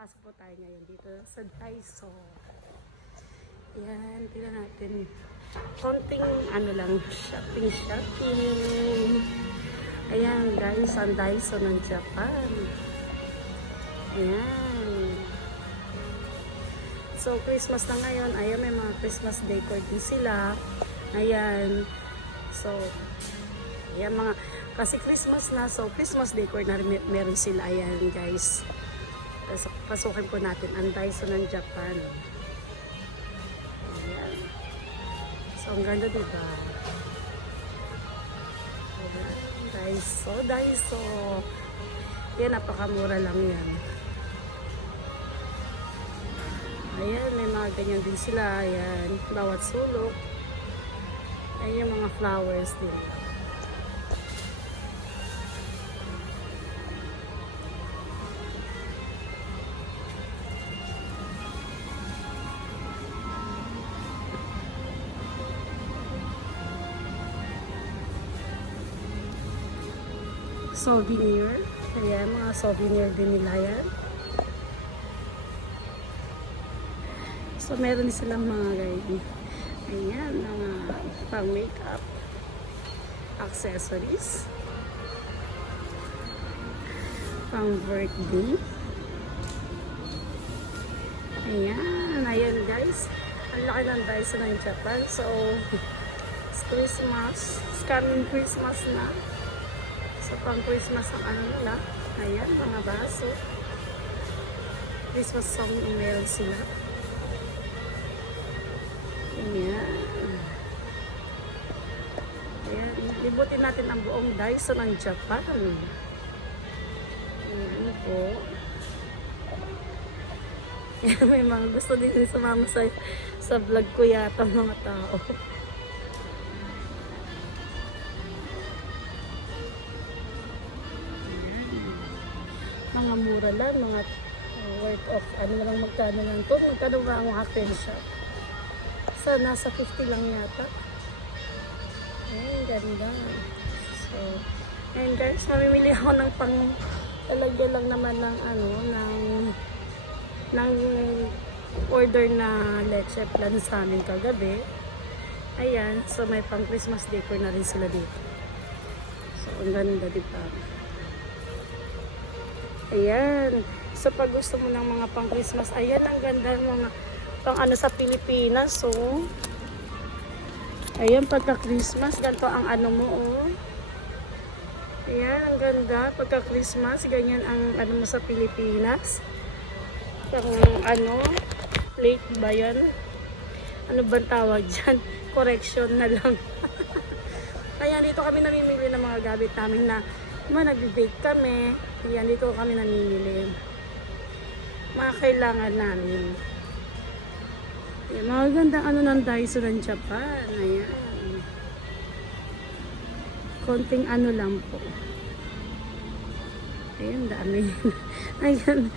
Pasok po tayo ngayon dito sa Daiso. Ayan, tingnan natin. Konting ano lang, shopping. Ayan guys, ang Daiso ng Japan. Ayan. So, Christmas na ngayon. Ayan, may mga Christmas decor din sila. Ayan. So, ayan mga, kasi Christmas na, so Christmas decor na meron sila. Ayan guys. Pasukin po natin ang Daiso ng Japan. Ayan. So, ang ganda diba? Ayan. Daiso. Yan, napakamura lang yan. Ayan, may mga ganyan din sila. Ayan, bawat sulok. Ayan, mga flowers din. Souvenir. Ayan, mga souvenir din nila yan. So, meron din silang mga ganyan. Ayan, mga pang makeup accessories. Pang birthday. Ayan guys. Ang laki ng Daiso ng Japan. So, it's Christmas. It's coming Christmas na. So, pang Christmas ang ano nila. Ayan, mga baso. Christmas song yung meron sila. Ayan. Ayan. Libutin natin ang buong Daiso ng Japan. Ayan po. Ayan, may mga gusto din sumama sa vlog ko yata mga tao. Mga mura lang, mga worth of ano lang magkano lang to, magkano ba ang open shop? So, nasa 50 lang yata. Ayan, ganda. So, ayan guys, mamimili ako ng pang talagyan lang naman ng ano, ng order na leche plan sa amin kagabi. Ayan, so may pang Christmas decor na rin sila dito. So, ang ganda, diba? Ayan. So, pag gusto mo ng mga pang Christmas, ayan, ang ganda mga pang ano sa Pilipinas, so. Ayan, pagka Christmas, ganito ang ano mo, oh. Ayan, ang ganda. Pagka Christmas, ganyan ang ano mo sa Pilipinas. Ang ano, plate ba yan? Ano bang tawag dyan? Correction na lang. Ayan, dito kami namimili ng mga gamit namin na nag-bake kami. Ayan, dito kami namimili. Mga kailangan namin. Ayan, mga gandang ano ng Daiso ng Japan. Ayan. Konting ano lang po. Ayan, dami. Ayan.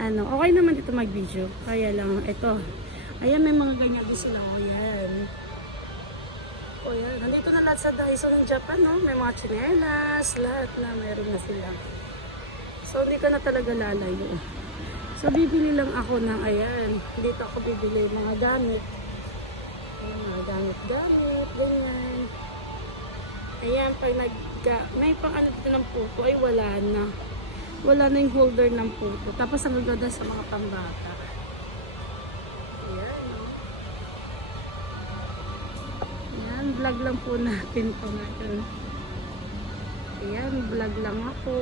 Ano, okay naman dito mag-video. Kaya lang, ito. Ayan, may mga ganyan din sila. Ayan. O yan, nandito na lahat sa Daiso ng Japan, no? May mga tsinelas, lahat na meron na sila. So, hindi ka na talaga lalayo. So, bibili lang ako ng, ayan, dito ako bibili mga gamit. Ayan, mga gamit, ganyan. Ayan, pag may pang ano dito ng puto, ay wala na. Wala na yung holder ng puto. Tapos, ang ganda sa mga pambata. Ayan, no? Ayan, vlog lang po natin po ngayon. Ayan, vlog lang ako.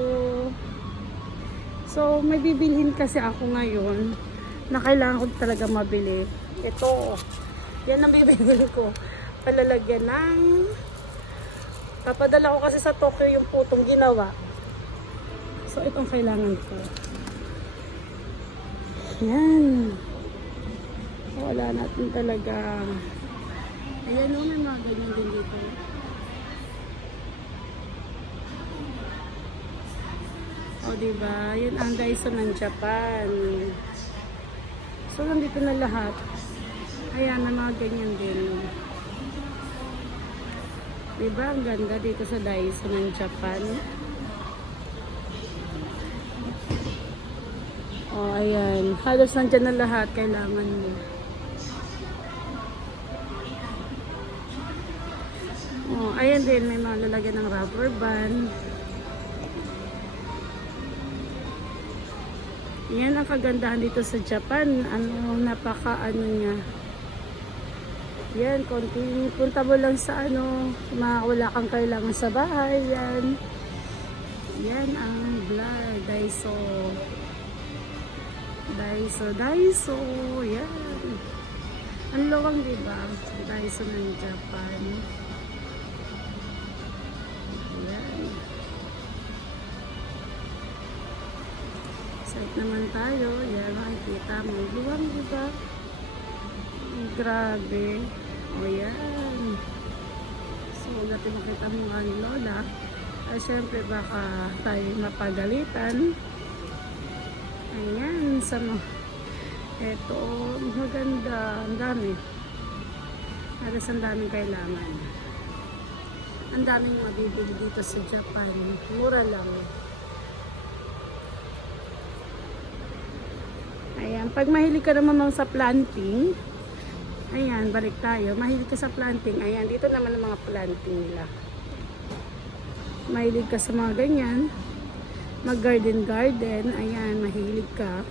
So, may bibilhin kasi ako ngayon na kailangan ko talaga mabili. Ito, yan ang bibili ko. Palalagyan ng, papadala ko kasi sa Tokyo yung putong ginawa. So, itong kailangan ko. Yan. Wala natin talaga. Ayan o, may mga ganyan din dito. O, diba? Yun ang Daiso ng Japan. So, nandito na lahat. Ayan, may mga ganyan din. Diba? Ang ganda dito sa Daiso ng Japan. Oh, ayan. Halos nandyan na lahat. Kailangan mo. Oh, ayan din. May mga lalagyan ng rubber band. Yan ang kagandahan dito sa Japan. Ano, napaka ano niya. Yan, konting punta mo lang sa ano, wala kang kailangan sa bahay. Yan. Yan ang vlog. Daiso. Daiso. Yan. Ang luwang, diba? Daiso ng Japan. Yan. Site naman tayo. Yan, makikita mo. Luwang, diba? Grabe. O yan. So, natin makita mo nga ni Lola. Ay, syempre, baka tayo mapagalitan. Ayan. Eto, maganda. Ang dami. Halos ang daming kailangan. Ang daming mabibili dito sa Japan. Mura lang. Ayan. Pag mahilig ka naman sa planting, ayan, balik tayo. Mahilig ka sa planting. Ayan, dito naman ang mga planting nila. Mahilig ka sa mga ganyan. Mag-garden. Ayan, mahilig ka.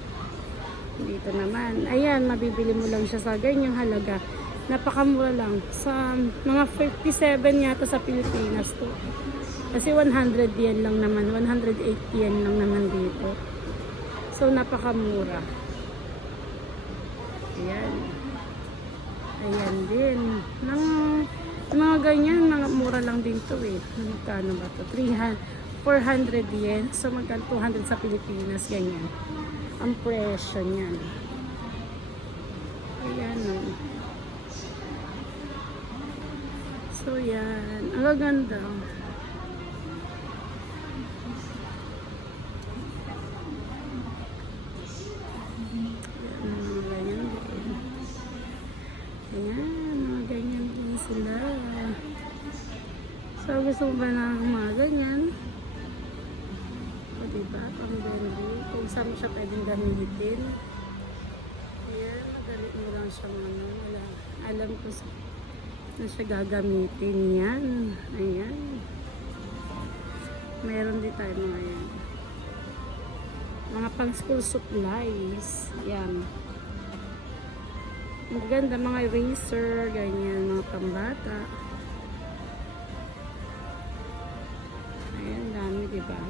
Dito naman. Ayan, mabibili mo lang siya sa ganyang halaga. Napakamura lang. Sa mga 57 yata sa Pilipinas to. Kasi 100 yen lang naman. 180 yen lang naman dito. So, napakamura. Ayan. Ayan din. Mga ganyan, mga mura lang din to eh. Magkano ba to? 400 yen. So magkano 200 sa Pilipinas, ganyan. Ang presyo niyan. Ayan o. So yan. Ang gaganda. So, gusto mo ba ng mga ganyan? O, diba? Pang-bendy. Kung saan mo siya pwedeng gamitin. Ayan, madali mo lang siya ano. Alam ko na siya gagamitin yan. Ayan. Meron din tayo mga yan. Mga pang-school supplies. Ayan. Ang ganda, mga eraser, ganyan, mga pambata. Ayan, dami, diba?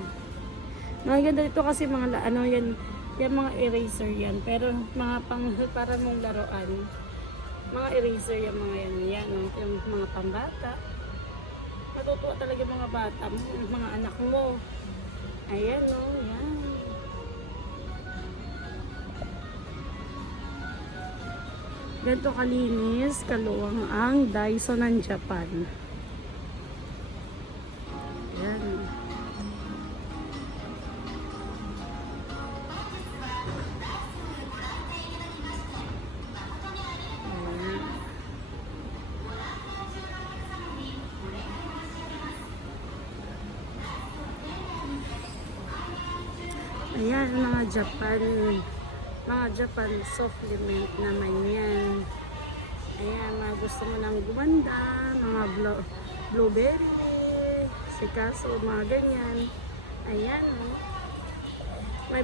Maganda dito kasi mga, ano yan, mga eraser yan. Pero mga para mong laruan. Mga eraser yan, mga yan. Yan, yung mga pambata. Matutuwa talaga mga bata mo, mga anak mo. Ayan, yan. Ganito kalinis, kaluwang ang Daiso ng Japan. Ayan. Ayan, mga Japan supplement naman yan. Ayan, mga gusto mo nang gumanda, mga blueberry, sikaso, mga ganyan. Ayan, may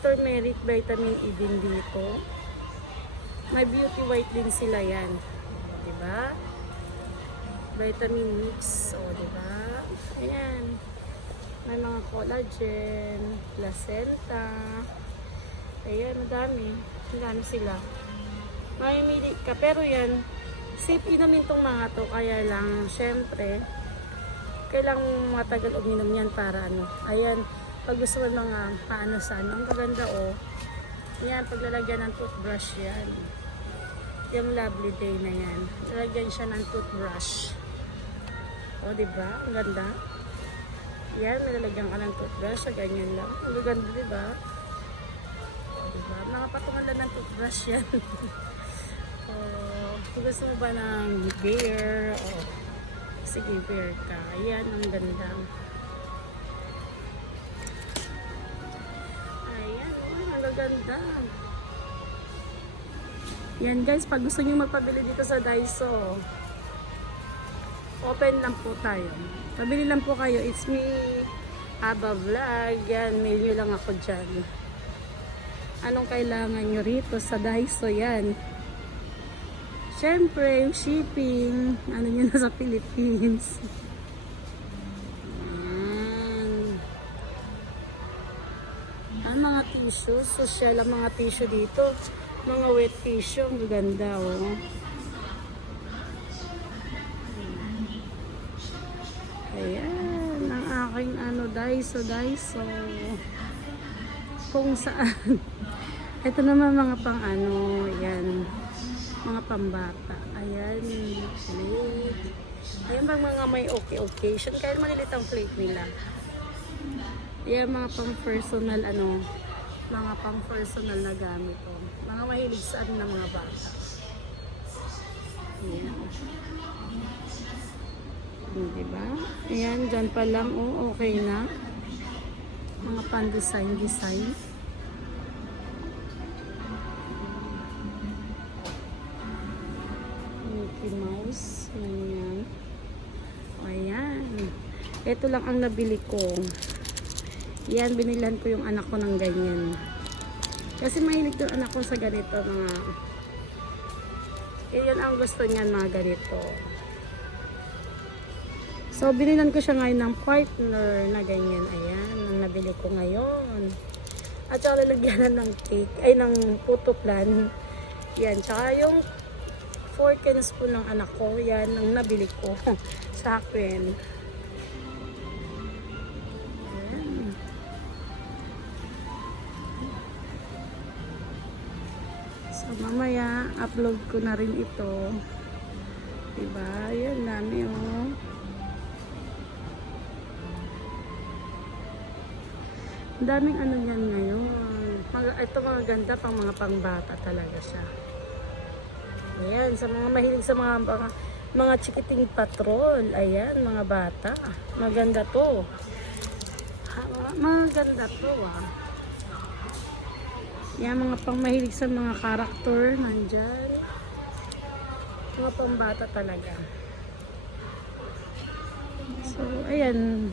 turmeric vitamin E din dito. May beauty white din sila yan. Diba? Vitamin mix, diba? Ayan. May mga collagen, placenta. Ayan, madami. Madami sila. Mamimili ka. Pero yan, safe inumin tong mga to. Kaya lang, syempre, kailangang matagal uminom yan para ano. Ayan, pag gusto mo mga paano sa ano. Ang kaganda Ayan, paglalagyan ng toothbrush yan. Yung lovely day na yan. Lalagyan siya ng toothbrush. Diba? Ang ganda. Yan, nilalagyan ka ng toothbrush. Ganyan lang. Ang ganda, diba? Diba? Mga patungan lang ng toothbrush yan. Kung gusto mo ba ng beer, sige, beer ka. Ayan, ang ganda. Ayan, ang Kaganda. Yan guys, pag gusto nyo magpabili dito sa Daiso, open lang po tayo. Pabili lang po kayo. It's me, Aba Vlog. Yan, mail nyo lang ako dyan. Anong kailangan nyo rito sa Daiso? Yan. Siyempre, yung shipping. Ano nyo na sa Philippines. Yan. Ang mga tissue. Social ang mga tissue dito. Mga wet tissue. Ang ganda, oh. Ayan, ang aking Daiso. Kung saan. Ito naman mga pang yan. Mga pambata. Ayan, plate. Ayan bang mga may occasion. Kaya malilit ang plate nila. Ayan mga pang personal, mga pang personal na gamit. Oh. Mga mahilig sa ng mga bata. Ayan. Diba? Ayan, dyan pa lang. Oh, okay na. Mga pan-design. Mickey Mouse. Ayan. Ayan. Ito lang ang nabili ko. Yan, binilan ko yung anak ko ng ganyan. Kasi mahilig yung anak ko sa ganito. Yan ang gusto niyan, mga ganito. So, binilan ko siya ngayon ng partner na ganyan. Ayan, ang nabili ko ngayon. At saka lalagyan ng cake, ng puto plan. Yan, tsaka yung fork and spoon ng anak ko. Yan, ang nabili ko sa akin. Ayan. So, mamaya, upload ko na rin ito. Diba? Yan, dami, oh. Daming yan ngayon. Ito mga ganda pang mga pangbata talaga siya. Ayan, sa mga mahilig sa mga chikiting patrol. Ayan, mga bata. Maganda to. Maganda to, ah. Ayan, mga pang mahilig sa mga karakter. Nandyan. Mga pangbata talaga. So, ayan.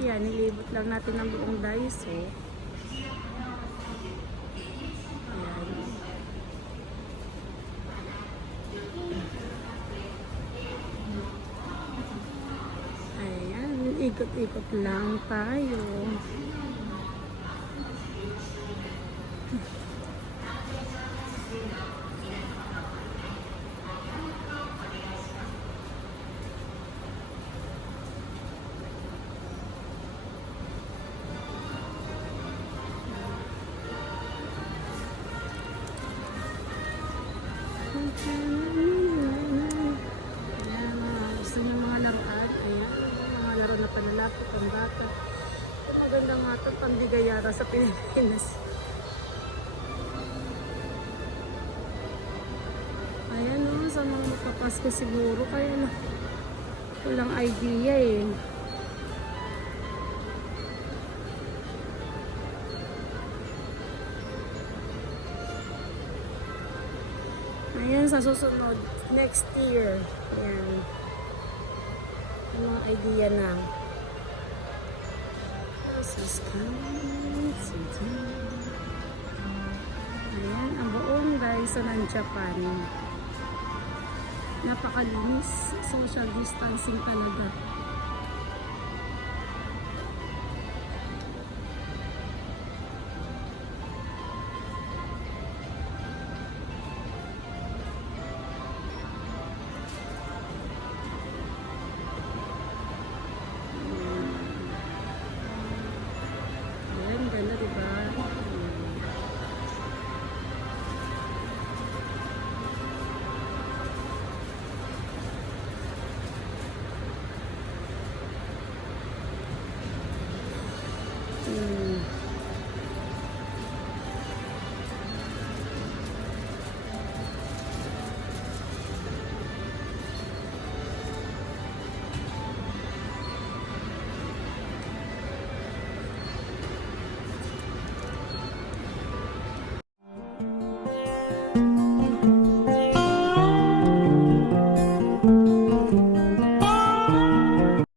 Yan, nilibot lang natin ang buong Daiso. Ayan, ikot-ikot lang tayo. Ayan, gusto niyo mga laruan. Ayan, mga laro na panlalaki, pambata. Ito maganda nga ito, pambigay yata sa Pilipinas. Ayan o, sa mga magpapasko siguro. Kaya na, walang idea eh. Ayan, sa susunod, next year. Ayan. Yung mga idea na. Ayan, ang buong Daiso ng Japan. Napakalinis. Social distancing talaga.